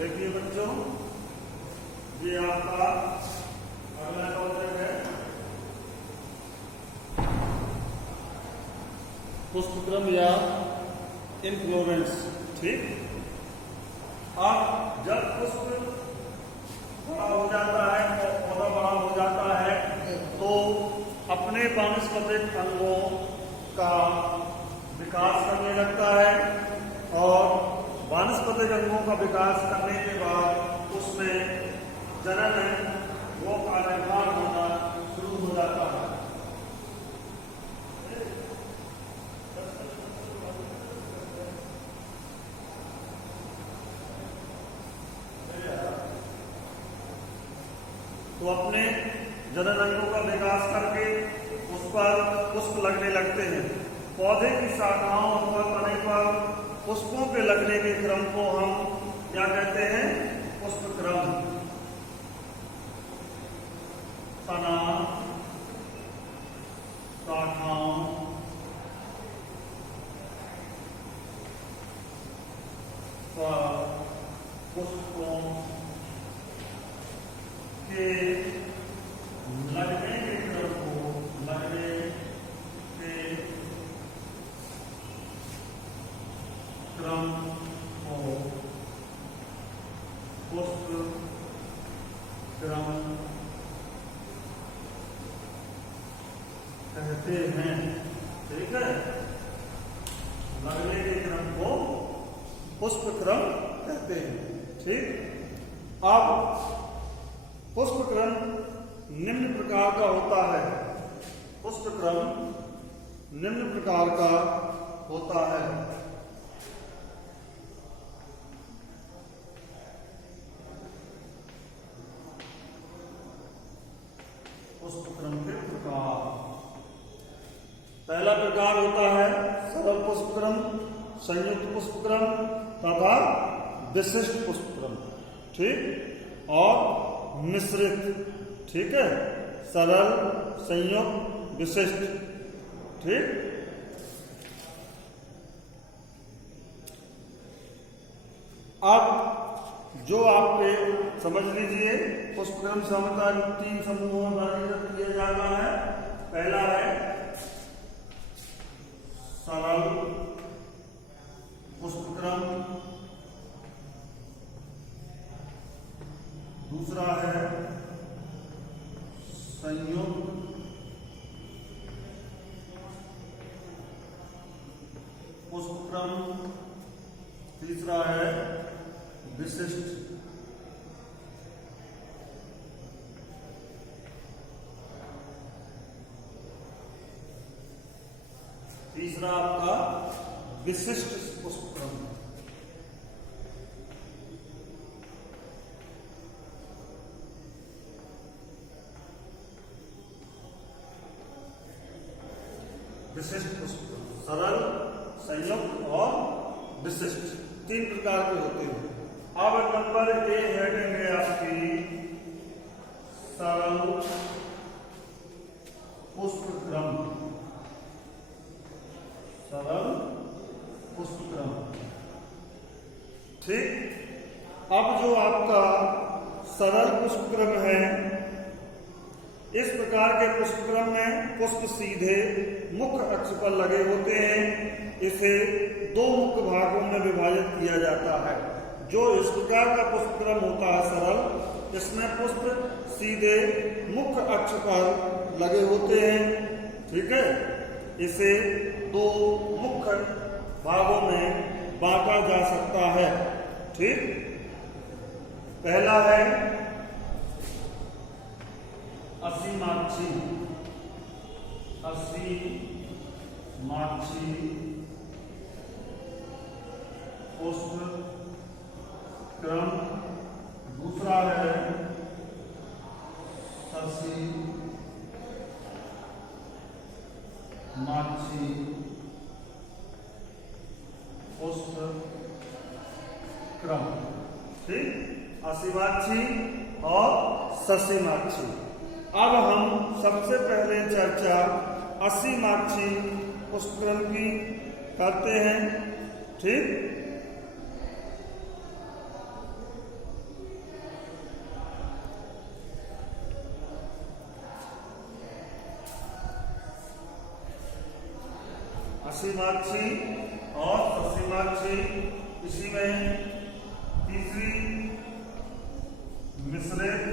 देखिए बच्चों, ये आपका अगला टॉपिक है पुष्पक्रम या इन्फ्लोरेंस। ठीक, अब जब पुष्प बड़ा हो जाता है, पौधा बड़ा हो जाता है, तो अपने वानस्पतिक अंगों का विकास करने लगता है और वानस्पतिक अंगों का विकास करने के बाद उसमें जनन वो का निर्माण होना शुरू हो जाता है। तो अपने जनन अंगों का विकास करके उस पर पुष्प लगने लगते हैं। पौधे की शाखाओं पर तने पर पुष्पों के लगने के क्रम को हम क्या कहते हैं? पुष्पक्रम। तना, शाखाओं पर पुष्पों के लगने के क्रम को पुष्पक्रम कहते हैं। ठीक है, लगने के क्रम को पुष्पक्रम कहते हैं। ठीक, अब पुष्पक्रम निम्न प्रकार का होता है। पुष्पक्रम निम्न प्रकार का होता है। पुष्पक्रम के प्रकार, पहला प्रकार होता है सरल पुष्पक्रम, संयुक्त पुष्पक्रम तथा विशिष्ट पुष्पक्रम। ठीक, और मिश्रित। ठीक है, सरल, संयुक्त, विशिष्ट। ठीक, अब जो आपके समझ लीजिए, पुष्पक्रम समता 3 समूहों में वर्गीकृत किया जाता है। पहला है सरल पुष्पक्रम, दूसरा है संयुक्त पुष्पक्रम, तीसरा है विशिष्ट। तीसरा आपका विशिष्ट पुष्पक्रम। विशिष्ट पुष्पक्रम सरल, संयुक्त और विशिष्ट 3 प्रकार के होते हैं। अब नंबर ए हेडिंग है आपकी सरल पुष्पक्रम। सरल पुष्पक्रम। ठीक, अब जो आपका सरल पुष्पक्रम है, इस प्रकार के पुष्पक्रम में पुष्प सीधे मुख्य अक्ष पर लगे होते हैं। इसे 2 मुख्य भागों में विभाजित किया जाता है। जो इस प्रकार का पुष्पक्रम होता है सरल, इसमें पुष्प सीधे मुख्य अक्ष पर लगे होते हैं। ठीक है, इसे 2 मुख्य भागों में बांटा जा सकता है। ठीक, पहला है असीमाक्षी। असीमाक्षी पुष्पक्रम, दूसरा है ससीमाक्षी पुष्पक्रम। ठीक, असीमाक्षी और ससीमाक्षी। अब हम सबसे पहले चर्चा असीमाक्षी पुष्पक्रम की करते हैं। ठीक, माक्षी और शशि माक्षी। इसी में तीसरी मिश्रित,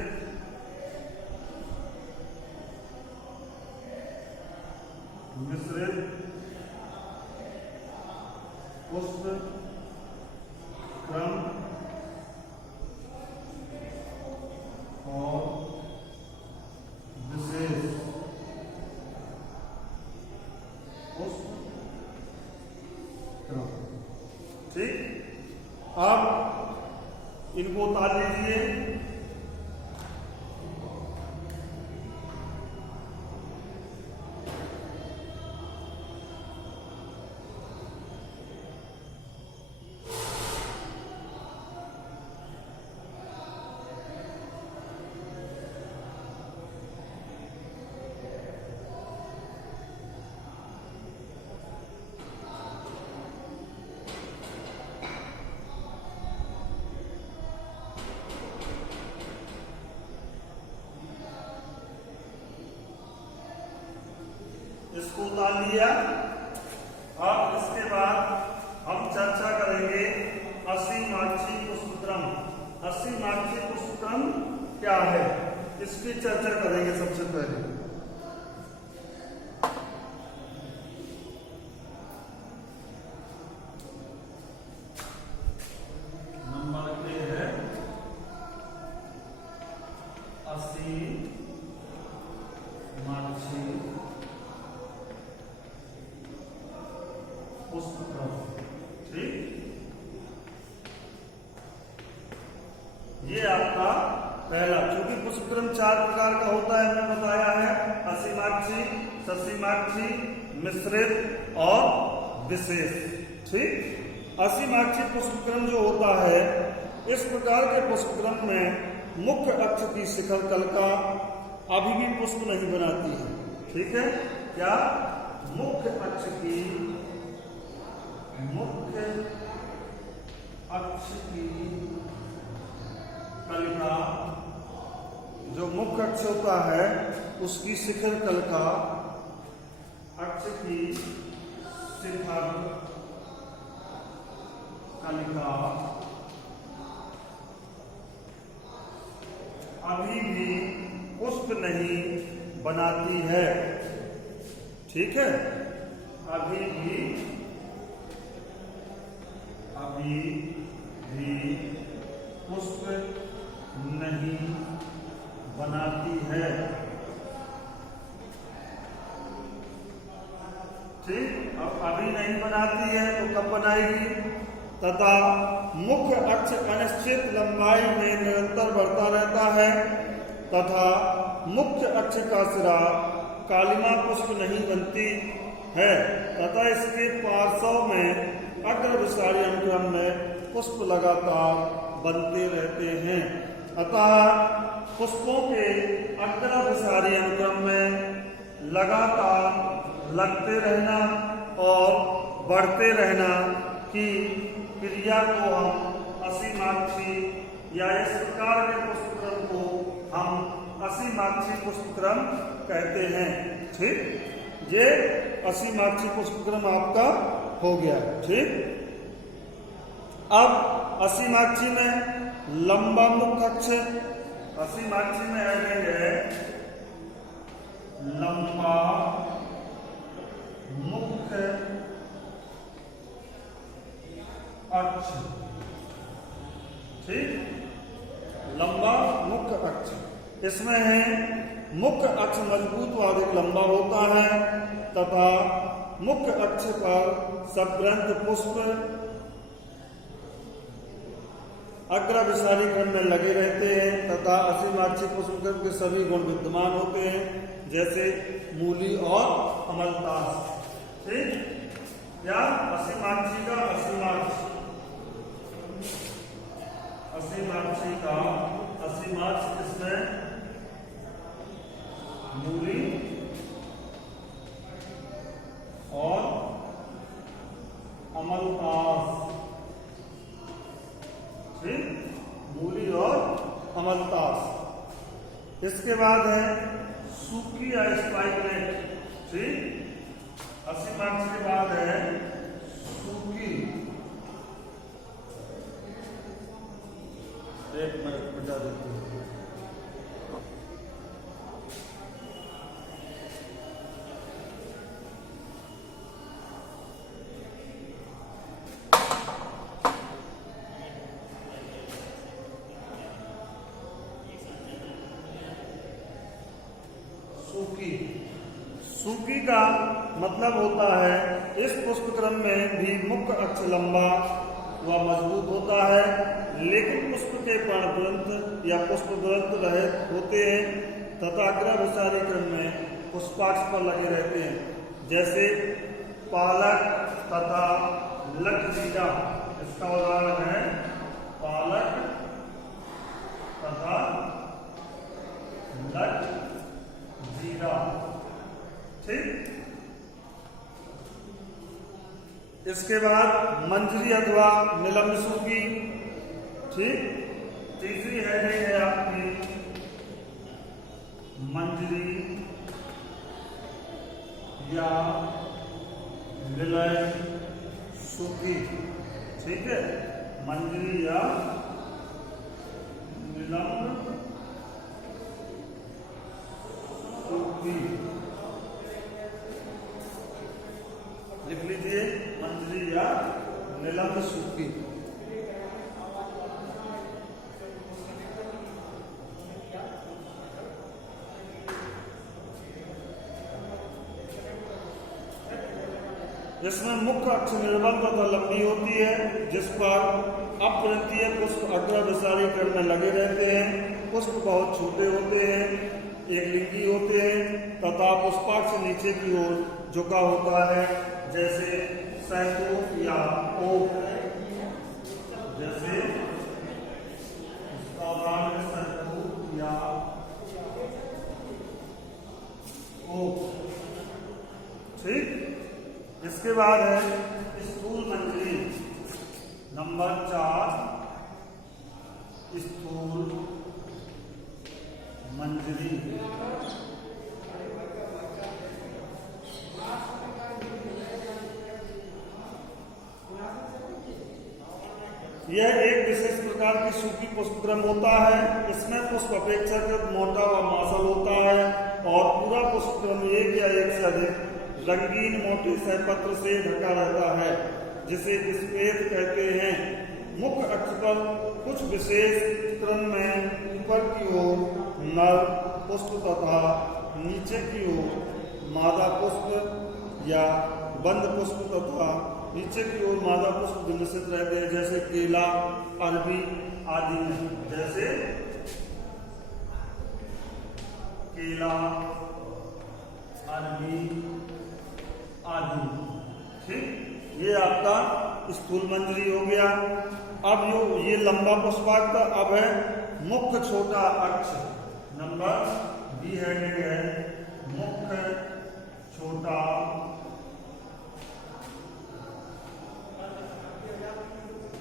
पुष्प क्रम और विशेष पुष्प क्रम। ठीक, अब इनको उतार लीजिए। इसको उतार लिया। अब इसके बाद हम चर्चा करेंगे असीमाक्षी पुष्पक्रम। असीमाक्षी पुष्पक्रम क्या है, इसकी चर्चा करेंगे सबसे पहले। नंबर ए है असीमाक्षी पुष्पक्रम। ठीक, ये आपका पहला, क्योंकि पुष्पक्रम 4 प्रकार का होता है, हमने बताया है, असीमाक्षी, शशिमाक्षी, मिश्रित और विशेष। ठीक, असीमाक्षी पुष्पक्रम जो होता है, इस प्रकार के पुष्पक्रम में मुख्य अक्ष की शिखर कलिका अभी भी पुष्प नहीं बनाती है। ठीक है, क्या मुख्य अक्ष की कलिका, जो मुख्य अक्ष होता है उसकी शिखर कलिका, अक्ष की शिखर कलिका अभी भी पुष्प नहीं बनाती है। ठीक है, अभी भी पुष्प नहीं बनाती है। ठीक, अब अभी नहीं बनाती है तो कब बनाएगी? तथा मुख्य अक्ष अनिश्चित लंबाई में निरंतर बढ़ता रहता है तथा मुख्य अक्ष का सिरा कालिमा पुष्प नहीं बनती है तथा इसके पार्श्व में अग्र विषारी अनुक्रम में पुष्प लगातार बनते रहते हैं। अतः पुष्पों के अग्र विषारी अनुक्रम में लगातार लगते रहना और बढ़ते रहना की क्रिया को हम असीमाक्षी या इस प्रकार के पुष्पक्रम को हम असीमाक्षी पुष्पक्रम कहते हैं। ठीक, ये असीमाक्षी पुष्पक्रम आपका हो गया। ठीक, अब असीमाक्षी में लंबा मुख्य अक्ष, असीमाक्षी में है लंबा मुख्य अक्ष। ठीक, लंबा मुख्य अक्ष, इसमें है मुख्य अक्ष मजबूत व अधिक लंबा होता है तथा मुख्य अक्ष पर सग्रंथ पुष्प अग्र विषारी क्रम में लगे रहते हैं तथा असीमाक्षी पुष्पक्रम के सभी गुण विद्यमान होते हैं, जैसे मूली और अमलतास। ठीक, या असीमाक्षी का असीमाक्षी का असीमाक्ष इसमें मूली और अमलतास। ठीक, मूली और अमलतास। इसके बाद है सूखी या स्पाइकलेट। ठीक, 80 मार्क्स के बाद है सूखी। एक मिनट बचा देती हूँ। सूखी। सूखी का मतलब होता है इस पुष्पक्रम में भी मुख्य अक्ष लंबा व मजबूत होता है, लेकिन पुष्प के पर्णवृंत या पुष्पवृंत रहित होते हैं तथा अग्रभिसारी क्रम में पुष्पाक्ष पर लगे रहते हैं, जैसे पालक तथा लटजीरा। इसका उदाहरण है पालक तथा लटजीरा। ठीक। इसके बाद मंजरी अथवा निलंब सूखी। ठीक। तीसरी हेडिंग है आपकी मंजरी या विलय सूखी। ठीक है, मंजरी या निलंब सूखी लिख लीजिए, मंजरी या निलंब सूखी। इसमें मुख्य अक्ष निर्बल तथा लंबी होती है, जिस पर अपवृत्तीय पुष्प अग्रभिसारी क्रम में लगे रहते हैं। पुष्प बहुत छोटे होते हैं, एक लिंगी होते हैं तथा पुष्पाक्ष नीचे की ओर झुका होता है, जैसे सैतूत या ओक। जैसे सैतूत या ओक। ठीक। इसके बाद है स्थूल मंजरी नंबर 4, स्थूल मंजरी। यह एक विशेष प्रकार की सूखी पुष्पक्रम होता है। इसमें पुष्प अपेक्षाकृत मोटा व मासल होता है और पूरा पुष्पक्रम एक या एक से अधिक रंगीन मोटे सहपत्र से ढका रहता है, जिसे स्पेत कहते हैं। मुख्य अक्ष पर कुछ विशेष क्रम में ऊपर की ओर नर पुष्प तथा नीचे की ओर मादा पुष्प या बंद पुष्प तथा नीचे की ओर मादा पुष्प विन्यसित रहते हैं, जैसे केला, अरबी आदि में। जैसे केला, अरबी आदि। ठीक। ये आपका स्थूल मंजरी हो गया। अब ये लंबा पुष्पाक्ष, अब है मुख्य छोटा अक्ष। नंबर बी हेडिंग है मुख्य छोटा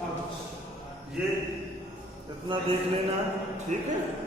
अक्ष। ये इतना देख लेना। ठीक है।